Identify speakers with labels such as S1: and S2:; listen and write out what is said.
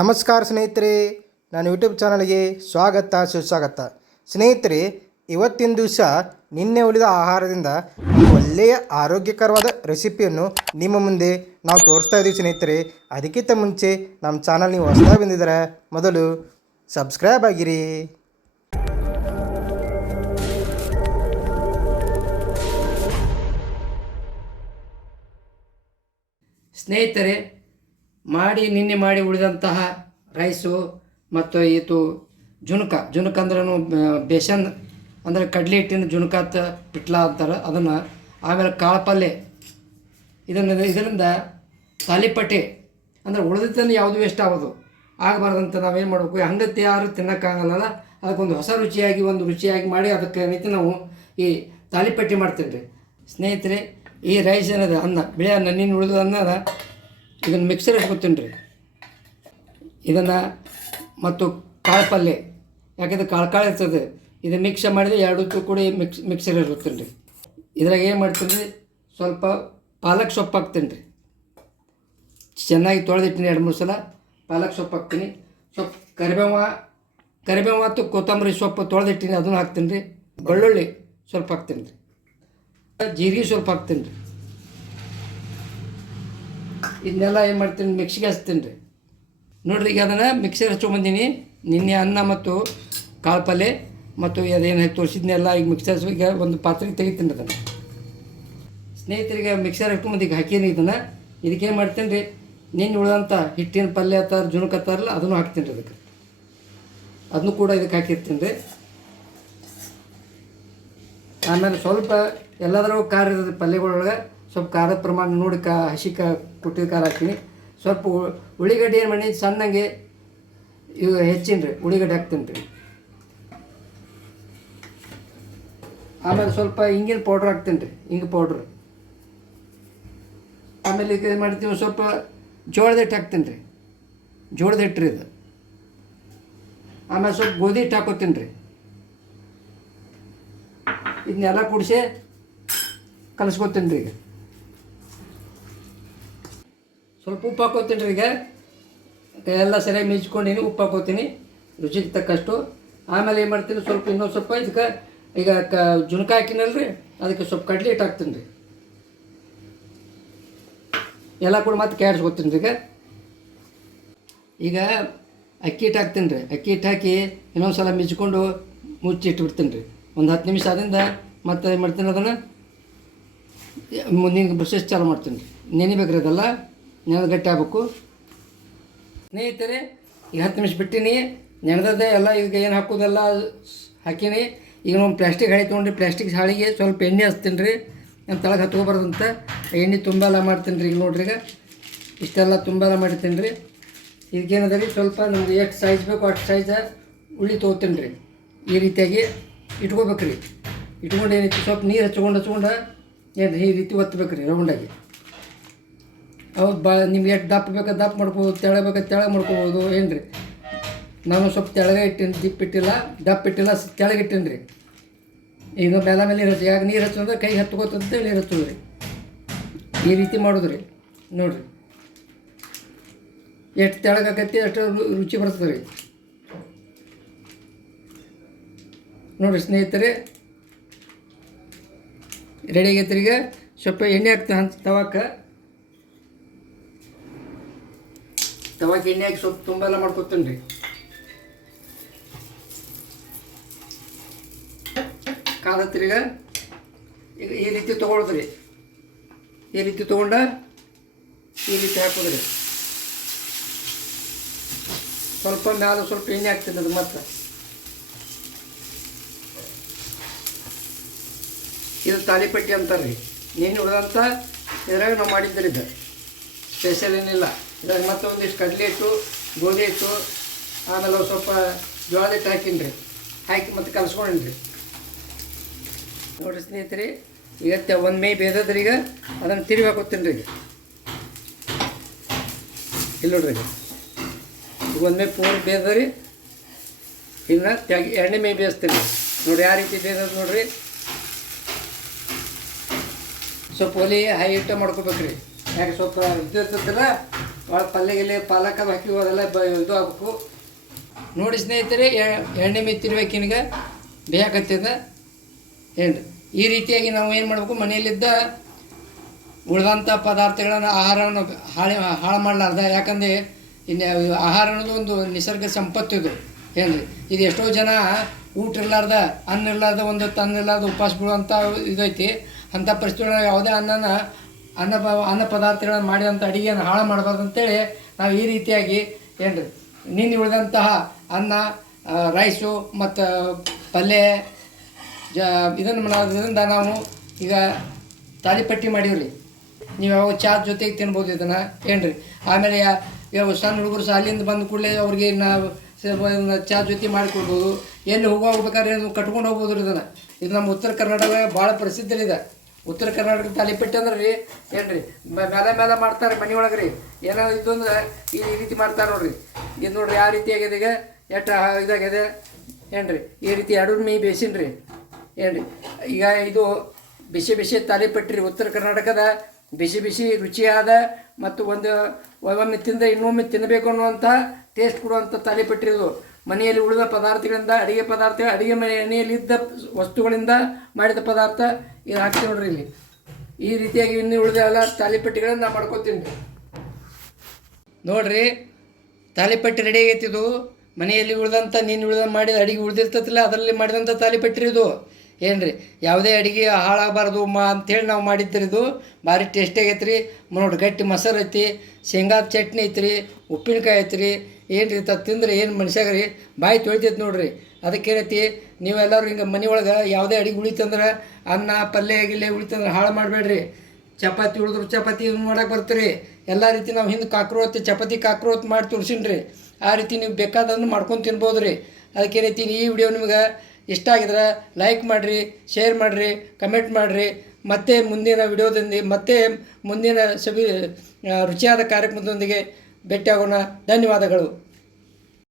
S1: ನಮಸ್ಕಾರ ಸ್ನೇಹಿತರೆ, ನಾನು ಯೂಟ್ಯೂಬ್ ಚಾನಲ್ಗೆ ಸ್ವಾಗತ, ಸುಸ್ವಾಗತ. ಸ್ನೇಹಿತರೆ, ಇವತ್ತಿನ ದಿವಸ ನಿನ್ನೆ ಉಳಿದ ಆಹಾರದಿಂದ ಒಳ್ಳೆಯ ಆರೋಗ್ಯಕರವಾದ ರೆಸಿಪಿಯನ್ನು ನಿಮ್ಮ ಮುಂದೆ ನಾವು ತೋರಿಸ್ತಾ ಇದ್ದೀವಿ ಸ್ನೇಹಿತರೆ. ಅದಕ್ಕಿಂತ ಮುಂಚೆ ನಮ್ಮ ಚಾನಲ್ ನೀವು ಹೊಸದಾಗಿ ಬಂದಿದ್ದೀರ, ಮೊದಲು ಸಬ್ಸ್ಕ್ರೈಬ್ ಆಗಿರಿ.
S2: ಸ್ನೇಹಿತರೆ ಮಾಡಿ ನಿನ್ನೆ ಮಾಡಿ ಉಳಿದಂತಹ ರೈಸು ಮತ್ತು ಇದು ಜುನಕ ಜುಣುಕ ಅಂದ್ರೂ ಬೇಸನ್ ಅಂದರೆ ಕಡಲೆ ಹಿಟ್ಟಿನ ಜುಣುಕಾತ ಪಿಟ್ಲ ಅಂತಾರೆ, ಅದನ್ನು ಆಮೇಲೆ ಕಾಳು ಪಲ್ಯ ಇದನ್ನು ಇದರಿಂದ ತಾಲಿಪಟ್ಟೆ ಅಂದರೆ ಉಳಿದಿದ್ದನ್ನು ಯಾವುದು ವೇಸ್ಟ್ ಆಗೋದು? ಆಗಬಾರ್ದಂತ ನಾವೇನು ಮಾಡಬೇಕು? ಹಂಗತ್ತೆ ಯಾರು ತಿನ್ನೋಕ್ಕಾಗಲ್ಲ ಅದಕ್ಕೊಂದು ಹೊಸ ರುಚಿಯಾಗಿ, ಒಂದು ರುಚಿಯಾಗಿ ಮಾಡಿ ಅದಕ್ಕೆ ರೀತಿ ನಾವು ಈ ತಾಲಿಪಟ್ಟಿ ಮಾಡ್ತೀನಿ ರೀ ಸ್ನೇಹಿತರೆ, ಈ ರೈಸ್ ಏನದ? ಅನ್ನ. ಬಿಳಿ ಅನ್ನ. ನೀನು ಉಳಿದ ಅನ್ನದ ಇದನ್ನು ಮಿಕ್ಸರ್ ಇಟ್ಕೊತೀನಿ ರೀ. ಇದನ್ನು ಮತ್ತು ಕಾಳು ಪಲ್ಯ ಯಾಕಂದ್ರೆ ಕಾಳು ಕಾಳು ಇರ್ತದೆ? ಇದು ಮಿಕ್ಸ್ ಮಾಡಿದ್ರೆ ಎರಡಕ್ಕೂ ಕೂಡ ಮಿಕ್ಸ್ ಮಿಕ್ಸರ್ ಇರ್ತೀನಿ ರೀ. ಇದ್ರಾಗ ಏನು ಮಾಡ್ತೀನಿ ರೀ ಸ್ವಲ್ಪ ಪಾಲಕ್ ಸೊಪ್ಪು ಹಾಕ್ತೀನಿ ರೀ. ಚೆನ್ನಾಗಿ ತೊಳೆದಿಟ್ಟಿನಿ ಎರಡು ಮೂರು ಸಲ, ಪಾಲಕ್ ಸೊಪ್ಪು ಹಾಕ್ತೀನಿ. ಸೊಪ್ಪು ಕರಿಬೇವ, ಕರಿಬೇವು ಮತ್ತು ಕೊತ್ತಂಬರಿ ಸೊಪ್ಪು ತೊಳೆದಿಟ್ಟಿನಿ, ಅದನ್ನು ಹಾಕ್ತೀನಿ ರೀ. ಬೆಳ್ಳುಳ್ಳಿ ಸ್ವಲ್ಪ ಹಾಕ್ತೀನಿ ರೀ. ಜೀರಿಗೆ ಸ್ವಲ್ಪ ಹಾಕ್ತೀನಿ ರೀ. ಇದನ್ನೆಲ್ಲ ಏನು ಮಾಡ್ತೀನಿ, ಮಿಕ್ಸಿಗೆ ಹಚ್ತೀನಿ ರೀ. ನೋಡ್ರಿ, ಈಗ ಅದನ್ನು ಮಿಕ್ಸರ್ ಹಚ್ಕೊಂಬಂದೀನಿ. ನಿನ್ನೆ ಅನ್ನ ಮತ್ತು ಕಾಳು ಪಲ್ಯ ಮತ್ತು ಅದೇನು ತೋರಿಸಿದ್ನೆಲ್ಲ ಈಗ ಮಿಕ್ಸರ್ ಈಗ ಒಂದು ಪಾತ್ರೆಗೆ ತೆಗಿತೀನಿ ಅದನ್ನು. ಸ್ನೇಹಿತರಿಗೆ ಮಿಕ್ಸರ್ ಹಚ್ಕೊಂಬಂದು ಈಗ ಹಾಕೀನಿ ಇದನ್ನು. ಇದಕ್ಕೇನು ಮಾಡ್ತೀನಿ ರೀ, ನಿನ್ನೆ ಉಳಿದಂಥ ಹಿಟ್ಟಿನ ಪಲ್ಯ ಅತ್ತಾರ ಜುಣುಕ್ ಹತ್ತಾರಲ್ಲ ಅದನ್ನು ಹಾಕ್ತೀನಿ ರೀ ಅದಕ್ಕೆ. ಅದನ್ನು ಕೂಡ ಇದಕ್ಕೆ ಹಾಕಿರ್ತೀನಿ ರೀ. ಆಮೇಲೆ ಸ್ವಲ್ಪ ಎಲ್ಲಾದರೂ ಖಾರ ಇರ್ತದೆ ಪಲ್ಯಗಳೊಳಗೆ ಸ್ವಲ್ಪ ಖಾರದ ಪ್ರಮಾಣ ನೋಡಿ ಕಾ, ಹಸಿ ಕಾ, ಕುಟ್ಟಿದ ಖಾರ ಹಾಕ್ತೀನಿ. ಸ್ವಲ್ಪ ಉಳ್ಳಿಗಡ್ಡೆ ಏನು ಮಾಡಿ ಸಣ್ಣಂಗೆ ಇವು ಹೆಚ್ಚಿನ ರೀ ಉಳ್ಳಿಗಡ್ಡೆ ಹಾಕ್ತೀನಿ ರೀ. ಆಮೇಲೆ ಸ್ವಲ್ಪ ಹಿಂಗಿನ ಪೌಡ್ರ್ ಹಾಕ್ತೀನಿ ರೀ, ಹಿಂಗೆ ಪೌಡ್ರ್ ಆಮೇಲೆ ಇದು ಮಾಡ್ತೀವಿ ಸ್ವಲ್ಪ ಜೋಳದ ಹಿಟ್ಟು ಹಾಕ್ತೀನಿ ರೀ. ಜೋಳದ ಹಿಟ್ಟು ರೀ ಇದು. ಆಮೇಲೆ ಸ್ವಲ್ಪ ಗೋಧಿ ಹಿಟ್ಟು ಹಾಕೋತೀನಿ ರೀ. ಇದನ್ನೆಲ್ಲ ಕುಡಿಸಿ ಕಲಿಸ್ಕೊತೀನಿ ರೀ ಈಗ. ಸ್ವಲ್ಪ ಉಪ್ಪು ಹಾಕೋತೀನಿ ರೀ ಈಗ. ಎಲ್ಲ ಸರಿಯಾಗಿ ಮಿಂಚ್ಕೊಂಡೀನಿ ಉಪ್ಪು ಹಾಕೋತೀನಿ. ರುಚಿಗೆ ತಕ್ಕಷ್ಟು. ಆಮೇಲೆ ಏನು ಮಾಡ್ತೀನಿ, ಸ್ವಲ್ಪ ಇನ್ನೊಂದು ಸ್ವಲ್ಪ ಇದಕ್ಕೆ ಈಗ ಕ ಜುಣಕ ಹಾಕಿನಲ್ಲ ರೀ, ಅದಕ್ಕೆ ಸ್ವಲ್ಪ ಕಡ್ಲೆ ಇಟ್ಟು ಹಾಕ್ತೀನಿ ರೀ. ಎಲ್ಲ ಕೂಡ ಮತ್ತೆ ಕ್ಯಾಡ್ಸ್ಕೊತೀನಿ ರೀ ಈಗ. ಅಕ್ಕಿ ಹಿಟ್ಟು ಹಾಕ್ತೀನಿ ರೀ. ಅಕ್ಕಿ ಹಿಟ್ಟು ಹಾಕಿ ಇನ್ನೊಂದು ಸಲ ಮಿಚ್ಕೊಂಡು ಮುಚ್ಚಿ ಇಟ್ಬಿಡ್ತೀನಿ ರೀ. ಒಂದು ಹತ್ತು ನಿಮಿಷ ಆದಿಂದ ಮತ್ತೆ ಏನು ಮಾಡ್ತೀನಿ ಅದನ್ನು, ಮುಂದಿನ ಪ್ರೊಸೆಸ್ ಚಾಲು ಮಾಡ್ತೀನಿ ರೀ. ನೆನಿಬೇಕ್ರಿ ಅದೆಲ್ಲ. ನೆನೆದು ಆಗ್ಬೇಕು ಸ್ನೇಹಿತರೆ, ಈಗ ಹತ್ತು ನಿಮಿಷ ಬಿಟ್ಟಿನಿ. ನೆನೆದದ್ದೇ ಎಲ್ಲ, ಈಗ ಏನು ಹಾಕೋದೆಲ್ಲ ಹಾಕೀನಿ. ಈಗ ನಾವು ಪ್ಲಾಸ್ಟಿಕ್ ಹಾಳಿ ತೊಗೊಂಡ್ರಿ ಪ್ಲಾಸ್ಟಿಕ್ ಹಾಳಿಗೆ ಸ್ವಲ್ಪ ಎಣ್ಣೆ ಹಚ್ತೀನಿ ರೀ. ನಾನು ತಳಗೆ ಹತ್ಕೊಬಾರ್ದಂತ ಎಣ್ಣೆ ತುಂಬೆಲ್ಲ ಮಾಡ್ತೀನಿ ರೀ ಈಗ ನೋಡ್ರಿ ಈಗ. ಇಷ್ಟೆಲ್ಲ ತುಂಬೆಲ್ಲ ಮಾಡ್ತೀನಿ ರೀ. ಇದಕ್ಕೇನದ ರೀ, ಸ್ವಲ್ಪ ನಮ್ಗೆ ಎಷ್ಟು ಸೈಜ್ ಬೇಕು ಅಷ್ಟು ಸೈಜ ಉಳ್ಳಿ ತೊಗೋತೀನಿ ರೀ. ಈ ರೀತಿಯಾಗಿ ಇಟ್ಕೋಬೇಕು ರೀ ಇಟ್ಕೊಂಡು ಏನೈತಿ ಸ್ವಲ್ಪ ನೀರು ಹಚ್ಕೊಂಡು ಹಚ್ಕೊಂಡು ಏನು ಈ ರೀತಿ ಒತ್ತಬೇಕು ರೀ ರೌಂಡಾಗಿ ಅವು ಬಾ, ನಿಮ್ಗೆ ಎಷ್ಟು ದಪ್ಪ ಬೇಕಾ ದಪ್ಪ ಮಾಡ್ಕೋಬೋದು, ತೆಳ ಬೇಕಾ ತೆಳ ಮಾಡ್ಕೋಬೋದು ಏನು ರೀ ನಾನು ಸ್ವಲ್ಪ ತೆಳಗೆ ಇಟ್ಟೀನಿ, ದಿಪ್ಪ ಇಟ್ಟಿಲ್ಲ, ದಪ್ಪ ಇಟ್ಟಿಲ್ಲ ತೆಳಗೆ ಇಟ್ಟೀನಿ ರೀ ಈಗ ಬೆಲ ಮೇಲೆ ನೀರು ಹಚ್ಚಿ ಯಾಕೆ ನೀರು ಹಚ್ಚೋದ್ರೆ ಕೈ ಹತ್ಕೋತಂತೆ ನೀರು ಹಚ್ಚೋದು ರೀ ಈ ರೀತಿ ಮಾಡೋದು ರೀ ನೋಡಿರಿ. ಎಷ್ಟು ತೆಳಗಾಕತ್ತಿ ಅಷ್ಟು ರುಚಿ ಬರ್ತದೆ ರೀ ನೋಡಿರಿ ಸ್ನೇಹಿತರೆ, ರೆಡಿ ಆಗೈತೆ ಈಗ. ಸ್ವಲ್ಪ ಎಣ್ಣೆ ಹಾಕ್ತೀನಿ ಅಂತ ತವಾಕ. ತವಾಕ ಎಣ್ಣೆ ಹಾಕಿ ಸ್ವಲ್ಪ ತುಂಬ ಎಲ್ಲ ಮಾಡ್ಕೊತೀನಿ ರೀ. ಕಾದತ್ರಿ ಈಗ. ಈ ರೀತಿ ತೊಗೊಳದ್ರಿ ಈ ರೀತಿ ತೊಗೊಂಡ ಈ ರೀತಿ ಹಾಕೋದ್ರಿ ಸ್ವಲ್ಪ ಮ್ಯಾಲೆ ಸ್ವಲ್ಪ ಎಣ್ಣೆ ಹಾಕ್ತೀನಿ ಅದು ಮತ್ತೆ. ಇದು ತಾಲಿಪಟ್ಟಿ ಅಂತಾರೆ ರೀ ನೀನು ಉಳಿದಂಥ ಇದ್ರಾಗ ನಾವು ಮಾಡಿದ್ರಿ ಇದು. ಸ್ಪೆಷಲ್ ಏನಿಲ್ಲ. ಇದ್ರಾಗ ಮತ್ತೆ ಒಂದಿಷ್ಟು ಕಡಲೆ ಇಟ್ಟು ಗೋಧಿ ಇಟ್ಟು ಆಮೇಲೆ ಒಂದು ಸ್ವಲ್ಪ ಜೋಳ ಇಟ್ಟು ಹಾಕೀನಿ ರೀ ಹಾಕಿ ಮತ್ತೆ ಕಲಸ್ಕೊಂಡಿನಿ ನೋಡಿರಿ ಸ್ನೇಹಿತರೆ ಈಗ ಒಂದು ಮೇ ಬೇದದ್ರಿ ಈಗ. ಅದನ್ನು ತಿರುಗಿ ಹಾಕೋತೀನಿ ರೀ ಇಲ್ಲಿ ನೋಡ್ರಿ ಈಗ. ಒಂದು ಮೇ ಪೂರ್ ಬೇದರಿ ಇನ್ನು ತೆಗಿ, ಎರಡನೇ ಮೇ ಬೇಯಿಸ್ತೀನಿ. ನೋಡಿ ಯಾವ ರೀತಿ ಬೇದದ ನೋಡ್ರಿ. ಸ್ವಲ್ಪ ಒಲಿ ಹೈ ಇಟ್ಟ ಮಾಡ್ಕೋಬೇಕ್ರಿ. ಯಾಕೆ ಸ್ವಲ್ಪ ಇದು ಇರ್ತದಲ್ಲ ಭಾಳ ಪಲ್ಯ ಗಿಲ್ಲೆ ಪಾಲಕ ಹಾಕಿ ಅದೆಲ್ಲ ಬ ಇದು ಆಗ್ಬೇಕು. ನೋಡಿ ಸ್ನೇಹಿತರೆ ಎಣ್ಣೆ ಮೆತ್ತಿರ್ಬೇಕು ನಿನಗೆ. ಬೇಕತ್ತಿದ ಏನು? ಈ ರೀತಿಯಾಗಿ ನಾವು ಏನು ಮಾಡಬೇಕು? ಮನೆಯಲ್ಲಿದ್ದ ಉಳಿದಂಥ ಪದಾರ್ಥಗಳನ್ನು ಆಹಾರವನ್ನು ಹಾಳು ಹಾಳು ಮಾಡಲಾರ್ದ. ಯಾಕಂದರೆ ಇನ್ನು ಆಹಾರ ಅನ್ನೋದು ಒಂದು ನಿಸರ್ಗ ಸಂಪತ್ತು ಇದು. ಏನು ಇದು ಎಷ್ಟೋ ಜನ ಊಟ ಇರಲಾರ್ದ, ಅನ್ನ ಇರಲಾರ್ದ, ಒಂದು ತನ್ನ ಇರಲಾರ್ದ ಉಪವಾಸ ಬಿಡುವಂಥ ಇದೈತಿ. ಅಂಥ ಪರಿಸ್ಥಿತಿ ಯಾವುದೇ ಅನ್ನನ ಅನ್ನ ಅನ್ನ ಪದಾರ್ಥಗಳನ್ನು ಮಾಡಿದಂಥ ಅಡುಗೆಯನ್ನು ಹಾಳು ಮಾಡಬಾರ್ದು ಅಂತೇಳಿ ನಾವು ಈ ರೀತಿಯಾಗಿ ಏನು ನಿನ್ನೆ ಉಳಿದಂತಹ ಅನ್ನ ರೈಸು ಮತ್ತು ಪಲ್ಯ, ಜ, ಇದನ್ನು ಮಾಡೋದ್ರಿಂದ ನಾವು ಈಗ ತಾಲಿಪಟ್ಟಿ ಮಾಡೀವ್ರಿ. ನೀವು ಯಾವಾಗ ಚಾ ಜೊತೆಗೆ ತಿನ್ಬೋದು ಇದನ್ನು, ಏನ್ರಿ. ಆಮೇಲೆ ಯಾವ ಸಣ್ಣ ಹುಡುಗರು ಶಾಲೆಯಿಂದ ಬಂದ ಕೂಡಲೇ ಅವ್ರಿಗೆ ನಾವು ಸ- ಒಂದು ಚಾ ಜೊತೆ ಮಾಡಿಕೊಡ್ಬೋದು ಎಲ್ಲಿ ಹೋಗೋ ಹೋಗ್ಬೇಕಾದ್ರೆ ನೀವು ಕಟ್ಕೊಂಡು ಹೋಗ್ಬೋದು ಇದನ್ನು. ಇದು ನಮ್ಮ ಉತ್ತರ ಕರ್ನಾಟಕ ಭಾಳ ಪ್ರಸಿದ್ಧರಿದೆ. ಉತ್ತರ ಕರ್ನಾಟಕ ತಾಲಿಪಟ್ಟಿ ಅಂದ್ರೆ ರೀ, ಏನ್ರಿ ಮೇಲೆ ಮೇಲೆ ಮಾಡ್ತಾರೆ ಮನೆ ಒಳಗೆ ರೀ ಏನೋ ಇದು ಅಂದ್ರೆ ಈ ರೀತಿ ಮಾಡ್ತಾರೆ ನೋಡ್ರಿ. ಇದು ನೋಡ್ರಿ ಯಾವ ರೀತಿ ಆಗಿದೆ ಈಗ ಎಷ್ಟು ಇದಾಗಿದೆ, ಏನ್ರಿ, ಈ ರೀತಿ ಎರಡು ಮೀ ಬೇಸಿನ್ರಿ, ಏನ್ರಿ. ಈಗ ಇದು ಬಿಸಿ ಬಿಸಿ ತಾಲಿಪಟ್ಟಿ ರೀ, ಉತ್ತರ ಕರ್ನಾಟಕದ ಬಿಸಿ ಬಿಸಿ ರುಚಿಯಾದ ಮತ್ತು ಒಂದು ಒಮ್ಮೆ ತಿಂದ ಇನ್ನೊಮ್ಮೆ ತಿನ್ನಬೇಕು ಅನ್ನುವಂಥ ಟೇಸ್ಟ್ ಕೊಡುವಂಥ ತಾಲಿಪಟ್ಟಿ ಇದು. ಮನೆಯಲ್ಲಿ ಉಳಿದ ಪದಾರ್ಥಗಳಿಂದ, ಅಡಿಗೆ ಪದಾರ್ಥ, ಅಡಿಗೆ ಮನೆಯಲ್ಲಿದ್ದ ವಸ್ತುಗಳಿಂದ ಮಾಡಿದ ಪದಾರ್ಥ ಇದು ಹಾಕ್ತೀವಿ ನೋಡ್ರಿ ಇಲ್ಲಿ. ಈ ರೀತಿಯಾಗಿ ಇನ್ನೂ ಉಳಿದ ಎಲ್ಲ ತಾಲಿಪಟ್ಟಿಗಳನ್ನು ನಾವು ಮಾಡ್ಕೊತೀನಿ. ರೀ ನೋಡ್ರಿ ತಾಲಿಪಟ್ಟಿ ರೆಡಿ ಆಗೈತಿ ಇದು ಮನೆಯಲ್ಲಿ ಉಳಿದಂಥ ನೀನು ಉಳಿದ ಮಾಡಿದ ಅಡಿಗೆ ಉಳಿದಿರ್ತತಿಲ್ಲ, ಅದರಲ್ಲಿ ಮಾಡಿದಂಥ ತಾಲಿಪಟ್ಟಿ ಇದು. ಏನ್ರಿ, ಯಾವುದೇ ಅಡಿಗೆ ಹಾಳಾಗಬಾರ್ದು ಮಾ ಅಂಥೇಳಿ ನಾವು ಮಾಡಿದ್ರಿ ಇದು. ಭಾರಿ ಟೇಸ್ಟಿ ಆಗೈತೆ ರೀ ನೋಡ್ರಿ, ಗಟ್ಟಿ ಮೊಸರು ಐತಿ ಶೇಂಗಾದ ಚಟ್ನಿ ಐತ್ರಿ, ಉಪ್ಪಿನಕಾಯಿ ಐತ್ರಿ ಏನು ರೀ ತ ತಿಂದ್ರೆ, ಏನು ಮನುಷ್ಯಾಗ ರೀ ಬಾಯಿ ತೊಳಿತೈತೆ ನೋಡ್ರಿ. ಅದಕ್ಕೇನೈತಿ, ನೀವೆಲ್ಲರೂ ಹಿಂಗೆ ಮನೆ ಒಳಗೆ ಯಾವುದೇ ಅಡಿಗೆ ಉಳಿತಂದ್ರೆ, ಅನ್ನ, ಪಲ್ಯ ಗಿಲ್ಲೆ ಉಳಿತಂದ್ರೆ ಹಾಳು ಮಾಡಬೇಡ್ರಿ. ಚಪಾತಿ ಉಳಿದ್ರು ಚಪಾತಿ ಮಾಡಕ್ಕೆ ಬರ್ತೀರಿ. ಎಲ್ಲ ರೀತಿ ನಾವು ಹಿಂದೆ ಕಾಕ್ರೋತ್, ಚಪಾತಿ ಕಾಕ್ರೋತ್ ಮಾಡಿ ತೋರಿಸಿನ್ರಿ. ಆ ರೀತಿ ನೀವು ಬೇಕಾದನ್ನು ಮಾಡ್ಕೊಂಡು ತಿನ್ಬೋದು ರೀ ಅದಕ್ಕೇನೈತಿ, ಈ ವಿಡಿಯೋ ನಿಮ್ಗೆ ಇಷ್ಟ ಆಗಿದ್ರೆ ಲೈಕ್ ಮಾಡಿರಿ, ಶೇರ್ ಮಾಡಿರಿ, ಕಮೆಂಟ್ ಮಾಡಿರಿ. ಮತ್ತೆ ಮುಂದಿನ ವಿಡಿಯೋದಿಂದ ಮತ್ತೆ ಮುಂದಿನ ಸಭಿ ರುಚಿಯಾದ ಕಾರ್ಯಕ್ರಮದೊಂದಿಗೆ ಭೇಟಿಯಾಗೋಣ. ಧನ್ಯವಾದಗಳು.